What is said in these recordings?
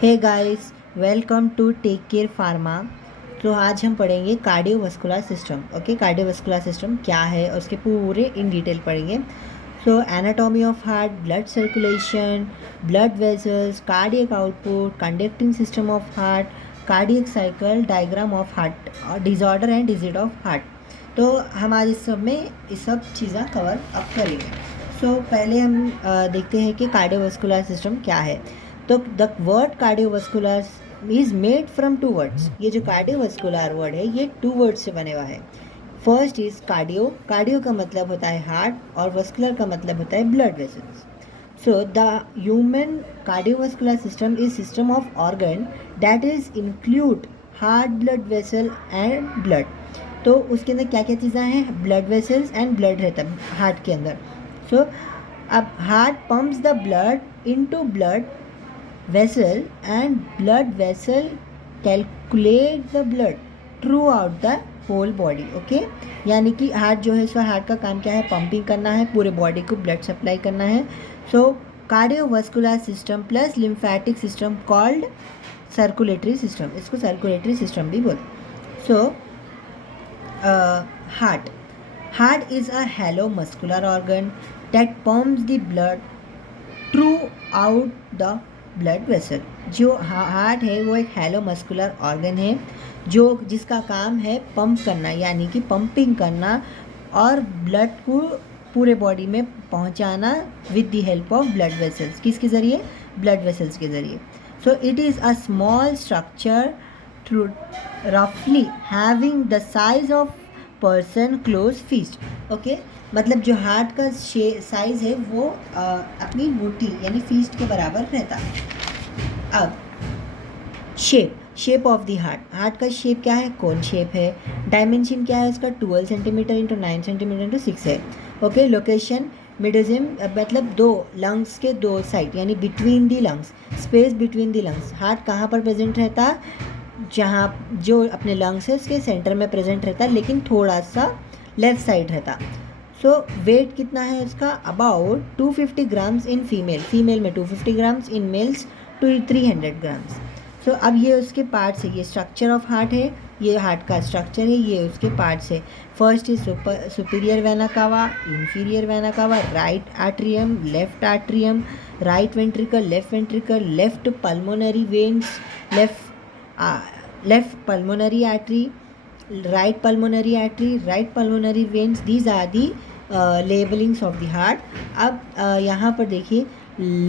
Hey guys, welcome to Take Care Pharma. तो आज हम पढ़ेंगे cardiovascular system. Okay, cardiovascular system क्या है और उसके पूरे इन डिटेल पढ़ेंगे। So anatomy of heart, blood circulation, blood vessels, cardiac output, conducting system of heart, cardiac cycle, diagram of heart, disorder and disease of heart. तो हम आज इस सब में इस सब चीज़ें कवर अप करेंगे। सो पहले हम देखते हैं कि कार्डियोवास्कुलर सिस्टम क्या है। तो the word cardiovascular is made from two words. ये जो कार्डियोवास्कुलर वर्ड है ये टू वर्ड से बने हुआ है। First is cardio. कार्डियो का मतलब होता है हार्ट और वस्कुलर का मतलब होता है blood vessels. So the human cardiovascular system is system of organ that is include heart, blood vessel and blood. तो उसके अंदर क्या क्या चीज़ें हैं? ब्लड वेसल्स एंड ब्लड रहता है हार्ट के अंदर। सो अब heart pumps the blood into blood vessel and blood vessel calculate the blood throughout the whole body। Okay, यानी कि हार्ट जो है इसका हार्ट का काम क्या है? पंपिंग करना है, पूरे बॉडी को ब्लड सप्लाई करना है। So cardiovascular system plus lymphatic system called circulatory system. इसको सर्कुलेटरी सिस्टम भी बोलते। So heart is a hollow muscular organ that pumps the blood throughout the blood vessel. जो हार्ट है वो एक हैलो मस्कुलर ऑर्गन है जो जिसका काम है पंप करना, यानी कि पंपिंग करना और ब्लड को पूरे बॉडी में पहुंचाना with the help of blood vessels. किसके ज़रिए? ब्लड वेसल्स के ज़रिए। So it is a small structure through रफली having the size of person close fist. Okay, मतलब जो हार्ट का साइज है वो अपनी मुट्ठी यानी फीस्ट के बराबर रहता है। अब शेप ऑफ द हार्ट का शेप क्या है? कोन शेप है। डायमेंशन क्या है इसका? 12 सेंटीमीटर इंटू 9 सेंटीमीटर इंटू 6 है। ओके, लोकेशन मिडिज्म, मतलब दो लंग्स के दो साइड यानी between the lungs, space between the lungs. Heart कहाँ पर प्रेजेंट रहता? जहाँ जो अपने लंग्स है उसके सेंटर में प्रेजेंट रहता है, लेकिन थोड़ा सा लेफ्ट साइड रहता। सो वेट कितना है इसका? अबाउट 250 ग्राम्स इन फीमेल में 250 ग्राम्स, इन मेल्स 300 ग्राम्स। सो अब ये उसके पार्ट्स है। ये स्ट्रक्चर ऑफ हार्ट है, ये हार्ट का स्ट्रक्चर है, ये उसके पार्ट्स है। First is superior vena cava, inferior vena कावा, right atrium, left atrium, right ventricle, left pulmonary veins, left pulmonary artery, right pulmonary veins। these are the labelings of the heart। अब यहाँ पर देखिए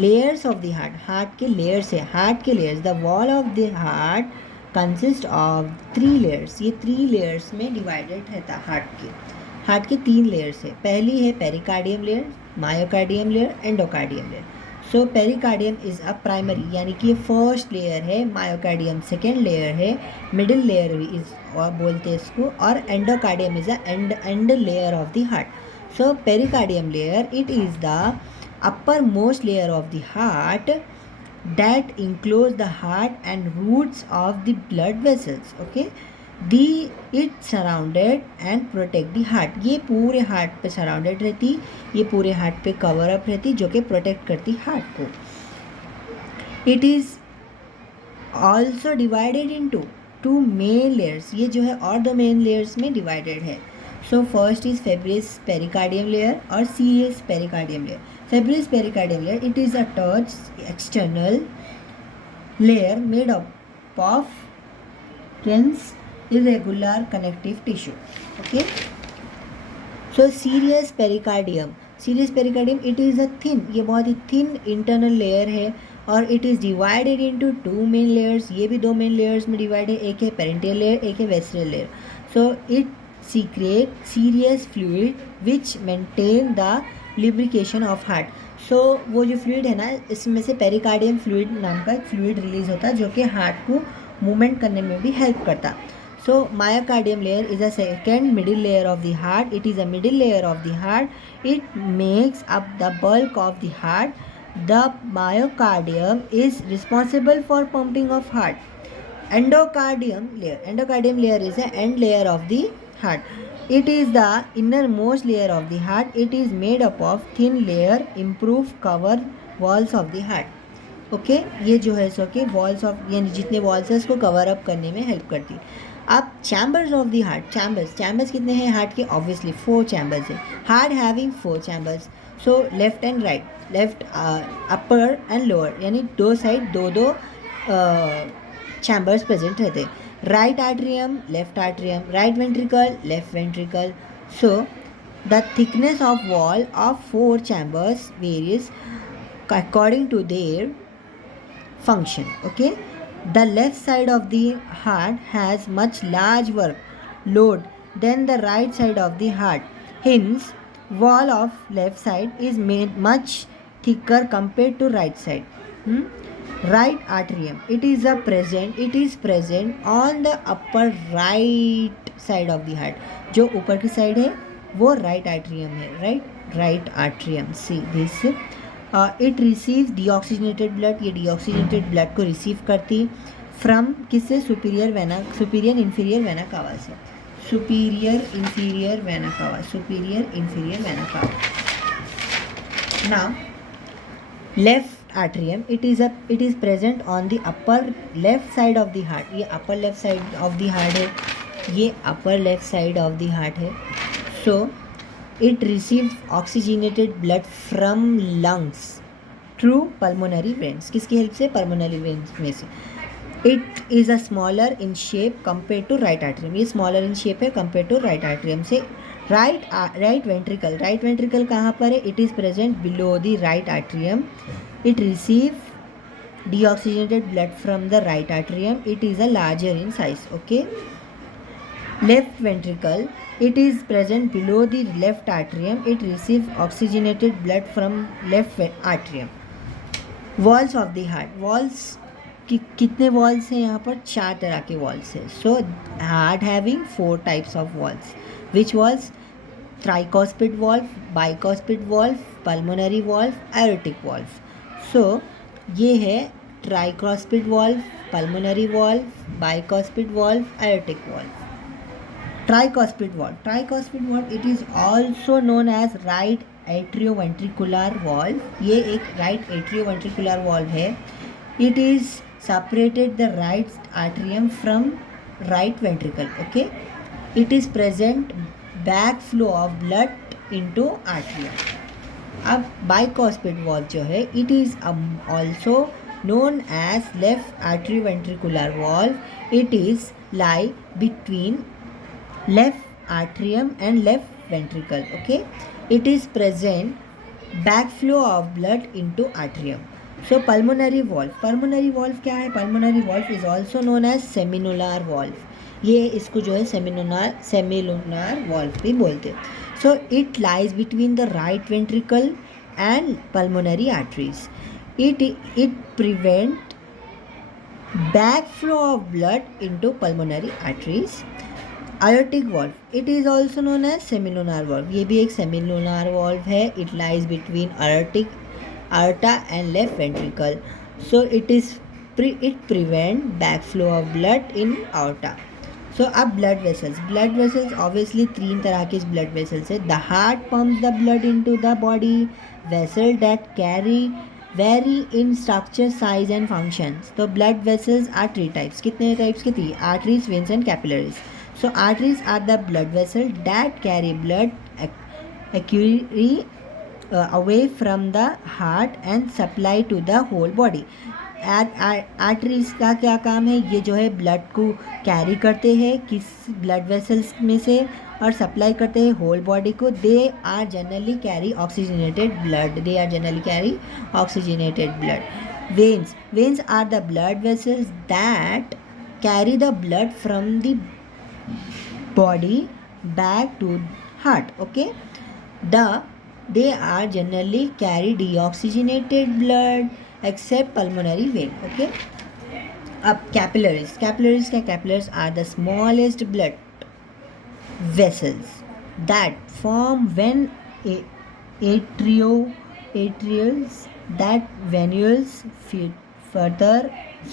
layers of the heart के layers है। Heart के layers, the wall of the heart consist of 3 layers। ये 3 layers में divided रहता हार्ट के 3 layers है। पहली है pericardium layer, myocardium layer, endocardium layer. So pericardium is a primary, यानी कि ये फर्स्ट लेयर है, मायोकार्डियम सेकेंड लेयर है, मिडिल लेयर इज बोलते हैं इसको, और endocardium is a end layer of the heart. So pericardium layer it is the upper most layer of the heart that enclose the heart and roots of the blood vessels। okay, it surrounded and protect the heart। ये पूरे heart पे surrounded रहती, ये पूरे heart पे cover up रहती, जो कि प्रोटेक्ट करती हार्ट को। It is also divided into 2 main layers. ये जो है और 2 मेन लेयर्स में डिवाइडेड है। So first is fibrous pericardium layer और serious pericardium layer. Febris pericardium layer, it is a touch external layer made up of dense irregular connective tissue। okay, so serous pericardium it is a thin, ये बहुत ही thin internal layer है और it is divided into 2 main layers। ये भी 2 main layers में divide है, एक है पेरेंटियल लेयर, एक है visceral layer. so it secrete serious fluid which maintain the lubrication of heart. So वो जो फ्लूइड है ना, इसमें से पेरिकार्डियम फ्लूइड नाम का एक फ्लूइड रिलीज होता है जो कि हार्ट को मूवमेंट करने में भी हेल्प करता। So myocardium layer is a second middle layer of the heart. It is a middle layer of the heart. It makes up the bulk of the heart. The myocardium is responsible for pumping of heart. Endocardium layer is a end layer of the heart. It is the innermost layer of the heart। It is made up of thin layer, improved cover walls of the heart। Okay ये जो है सो के walls of यानी जितने walls है उसको cover up करने में हेल्प करती है। अब chambers of the heart, chambers कितने हैं हार्ट के? ऑब्वियसली 4 चैम्बर्स है। Heart having 4 chambers, so left and right, left upper and lower यानी दो साइड दो चैम्बर्स प्रेजेंट रहते हैं। Right atrium, left atrium, right ventricle, left ventricle. So the thickness of wall of 4 chambers varies according to their function. Okay, the left side of the heart has much large workload than the right side of the heart. Hence, wall of left side is made much thicker compared to right side. Right atrium. It is present on the upper right side of the heart. जो ऊपर की side है वो right atrium है. Right atrium. See this. It receive deoxygenated blood, ये deoxygenated blood को receive करती from किससे? सुपीरियर इंफीरियर वेना कावा से। Superior inferior vena cava. Now left atrium, it is present on the upper left side of the heart. ये upper left side of the heart है, so it receives oxygenated blood from lungs through pulmonary veins. किसकी help से? pulmonary veins में से। It is a smaller in shape compared to right atrium. ये smaller in shape है compared to right atrium से। right ventricle कहाँ पर है? It is present below the right atrium. It receives deoxygenated blood from the right atrium. It is a larger in size. Okay. Left ventricle, it is present below the left atrium. It receives oxygenated blood from left atrium. Walls of the heart, walls कितने walls हैं यहाँ पर? 4 तरह के walls हैं. So heart having 4 types of walls. Which walls? Tricuspid valve, bicuspid valve, pulmonary valve, aortic valve. So ये है tricuspid valve, pulmonary valve, bicuspid valve, aortic valve. Tricuspid valve, it is also known as right atrioventricular valve. ये एक right atrioventricular valve है. It is separated the right atrium from right ventricle. Okay, it is present backflow of blood into atrium. अब bicuspid valve जो है, it is also known as left atrioventricular valve. It is lie between left atrium and left ventricle. Okay, it is present backflow of blood into atrium. So pulmonary valve क्या है? Pulmonary valve is also known as semilunar valve. ये इसको जो है semilunar valve भी बोलते हैं. So it lies between the right ventricle and pulmonary arteries. It prevent backflow of blood into pulmonary arteries. Aortic valve, it is also known as semilunar valve. ये भी एक semilunar valve है. It lies between aorta and left ventricle. So it prevent backflow of blood in aorta. So अब blood vessels obviously 3 तरह के blood vessels है. The heart pumps the blood into the body. Vessels that vary in structure, size and functions. So blood vessels are 3 types. कितने types के? 3. Arteries, veins and capillaries. So arteries are the blood vessels that carry blood accurately away from the heart and supply to the whole body. Arteries का क्या काम है? ये जो है blood को कैरी करते हैं किस ब्लड वेसल्स में से और सप्लाई करते हैं होल बॉडी को. They are generally carry oxygenated blood. Veins are the blood vessels that carry the blood from the body back to heart. Okay, they are generally carry deoxygenated blood except pulmonary vein. Okay, अब capillaries are the smallest blood vessels that form when arterioles that venules further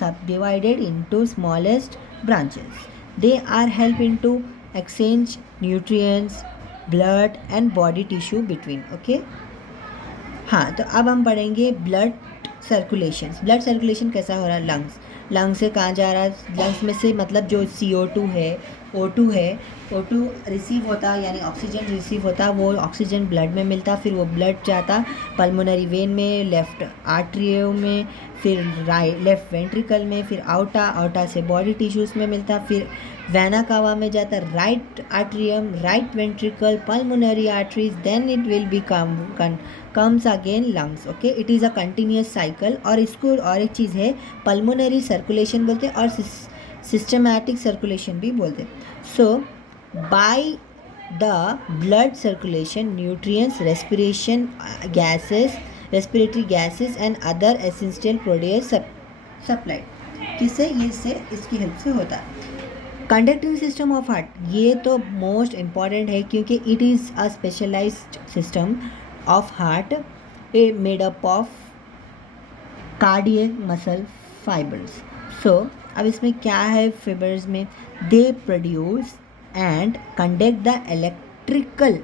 subdivided into smallest branches. They are helping to exchange nutrients, blood and body tissue between. Okay, हाँ, तो अब हम पढ़ेंगे blood circulation, blood circulation कैसा हो रहा है, lungs से कहाँ जा रहा है, लंग्स में से मतलब जो CO2 है, O2 है, O2 रिसीव होता यानी ऑक्सीजन रिसीव होता, वो ऑक्सीजन ब्लड में मिलता, फिर वो ब्लड जाता पल्मोनरी वेन में, लेफ्ट आर्टरियो में, फिर लेफ्ट वेंट्रिकल में, फिर आउटा से बॉडी टिश्यूज़ में मिलता, फिर वेना कावा में जाता, right atrium, right ventricle, pulmonary arteries, then it will be comes again lungs. Okay, it is a continuous cycle. और इसको और एक चीज़ है, पल्मोनरी सर्कुलेशन बोलते और सिस्टमैटिक सर्कुलेशन भी बोलते। So by the blood circulation nutrients, respiratory gases and other essential produce supplied. किससे, ये इससे इसकी हेल्प से होता है। कंडक्टिंग सिस्टम ऑफ हार्ट, ये तो मोस्ट इम्पॉर्टेंट है क्योंकि it is a specialised system of heart made up of cardiac muscle fibres. सो अब इसमें क्या है फाइबर्स में, they produce and conduct the electrical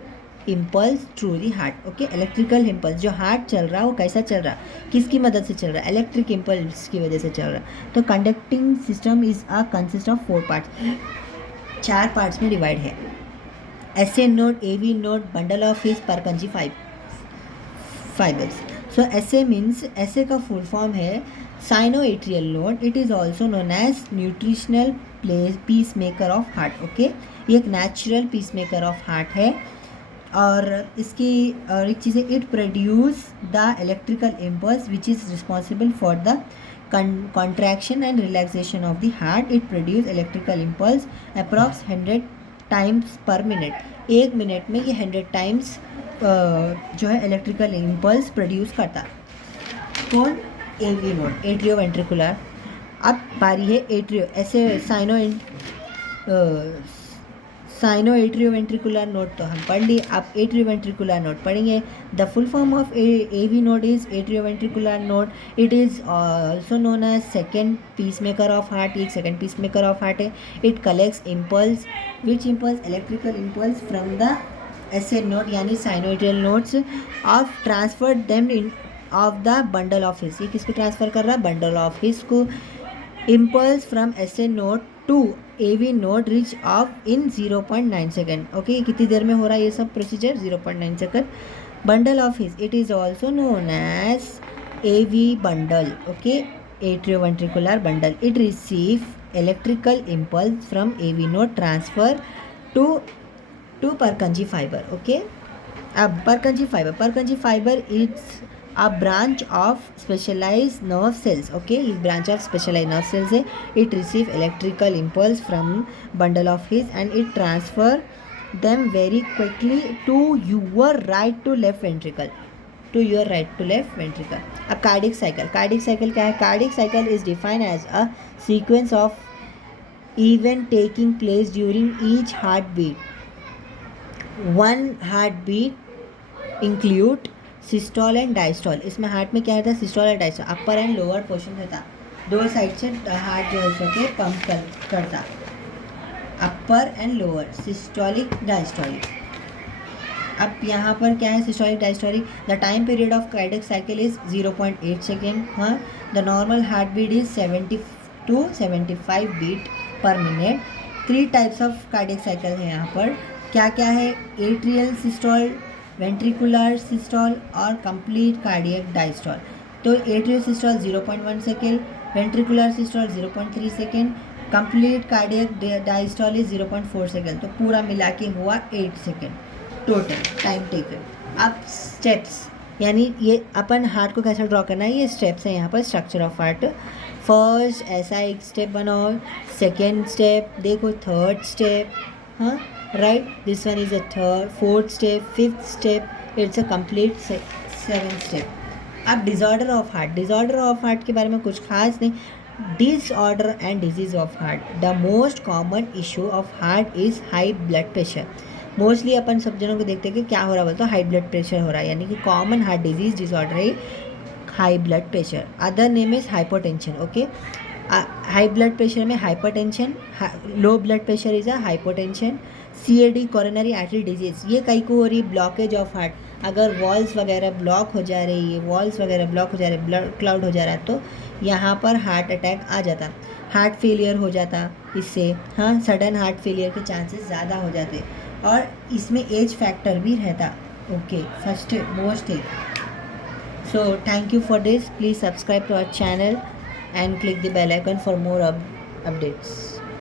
impulse through the heart. Okay, electrical impulse, जो हार्ट चल रहा है वो कैसा चल रहा है, किसकी मदद से चल रहा है, इलेक्ट्रिक इम्पल्स की वजह से चल रहा है। तो conducting system is consist of 4 parts, 4 parts में डिवाइड है। SA node, AV node, bundle of His, Purkinje fibres. So SA means, SA का फुल फॉर्म है sinoatrial node, it is also known as nutritional pacemaker of heart. Okay, ये एक natural pacemaker of heart है। और इसकी और एक चीज़ है, it produce the electrical impulse which is responsible for the contraction and relaxation of the heart. It produce electrical impulse approx 100 times per minute. 1 minute में ये 100 टाइम्स जो है इलेक्ट्रिकल इम्पल्स प्रोड्यूस करता। कौन, AV नोड, एट्रियो वेंट्रिकुलर। अब बारी है atrio, ऐसे साइनो एट्रियो वेंट्रिकुलर नोड तो हम पढ़ लिए, अब एट्रियो वेंट्रिकुलर नोड पढ़ेंगे। The full form of AV node is atrioventricular node, it is also known as second pacemaker of heart, एक second pacemaker of heart है। It collects impulse, which impulse, electrical impulse from the SA node यानी sinoatrial nodes of transfer them in of the bundle of His. ये किसको transfer कर रहा है, bundle of His को। Impulse from SA node to AV node reach of in 0.9 second. Okay, ये कितनी देर में हो रहा है ये सब procedure, 0.9 second. Bundle of His, it is also known as AV bundle. Okay, atrioventricular bundle, it receive electrical impulse from AV node transfer to Purkinje fibre. Okay, अब Purkinje fibre it's a branch of specialized nerve cells. Okay, इस branch of specialized nerve cells है, it receive electrical impulse from bundle of his and it transfer them very quickly to your right to left ventricle, अब cardiac cycle क्या है, cardiac cycle is defined as a sequence of event taking place during each heartbeat. One heartbeat include systole and diastole. इसमें heart में क्या रहता है, systole और diastole, upper and lower portion रहता, दो साइड से हार्ट जो है के पंप करता, upper and lower, systolic diastolic. अब यहाँ पर क्या है, systolic diastolic, the time period of cardiac cycle is 0.8 second. हाँ, the normal heart beat is 70 to 75 beat per minute. 3 types of cardiac cycle है यहाँ पर, क्या क्या है, एट्रियल सिस्टोल, वेंट्रिकुलर सिस्टोल और कंप्लीट कार्डियक डायस्टोल। तो atrial systole 0.1 second, ventricular systole 0.3 second, complete cardiac diastole is 0.4 second. तो पूरा मिला के हुआ 8 सेकेंड टोटल टाइम टेकन। अब स्टेप्स, यानी ये अपन हार्ट को कैसे ड्रॉ करना है, ये स्टेप्स है यहाँ पर, स्ट्रक्चर ऑफ हार्ट। फर्स्ट ऐसा एक स्टेप बनाओ, सेकेंड स्टेप देखो, थर्ड स्टेप, हाँ right, this one is a third, fourth step, fifth step, it's a complete 7th step. अब डिज़ॉर्डर ऑफ हार्ट के बारे में कुछ खास नहीं। Disorder and disease of heart, the most common issue of heart is high blood pressure. Mostly अपन सब जनों को देखते हैं कि क्या हो रहा है, बोलते हाई ब्लड प्रेशर हो रहा है, यानी कि कॉमन हार्ट डिजीज़ डिसऑर्डर है high blood pressure. Other name is hypotension. Okay, high blood pressure में hypertension, low blood pressure is a hypotension. CAD coronary artery disease, ये कई को हो रही ब्लॉकेज ऑफ हार्ट। अगर वॉल्स वगैरह ब्लॉक हो जा रही है, वॉल्स वगैरह ब्लॉक हो जा रहे, ब्लड क्लाउड हो जा रहा है, तो यहाँ पर हार्ट अटैक आ जाता, हार्ट फेलियर हो जाता इससे। हाँ, सडन हार्ट फेलियर के चांसेस ज़्यादा हो जाते, और इसमें एज फैक्टर भी रहता। ओके, फर्स्ट मोस्ट है। So thank you for this. Please subscribe to our channel and click the bell icon for more updates.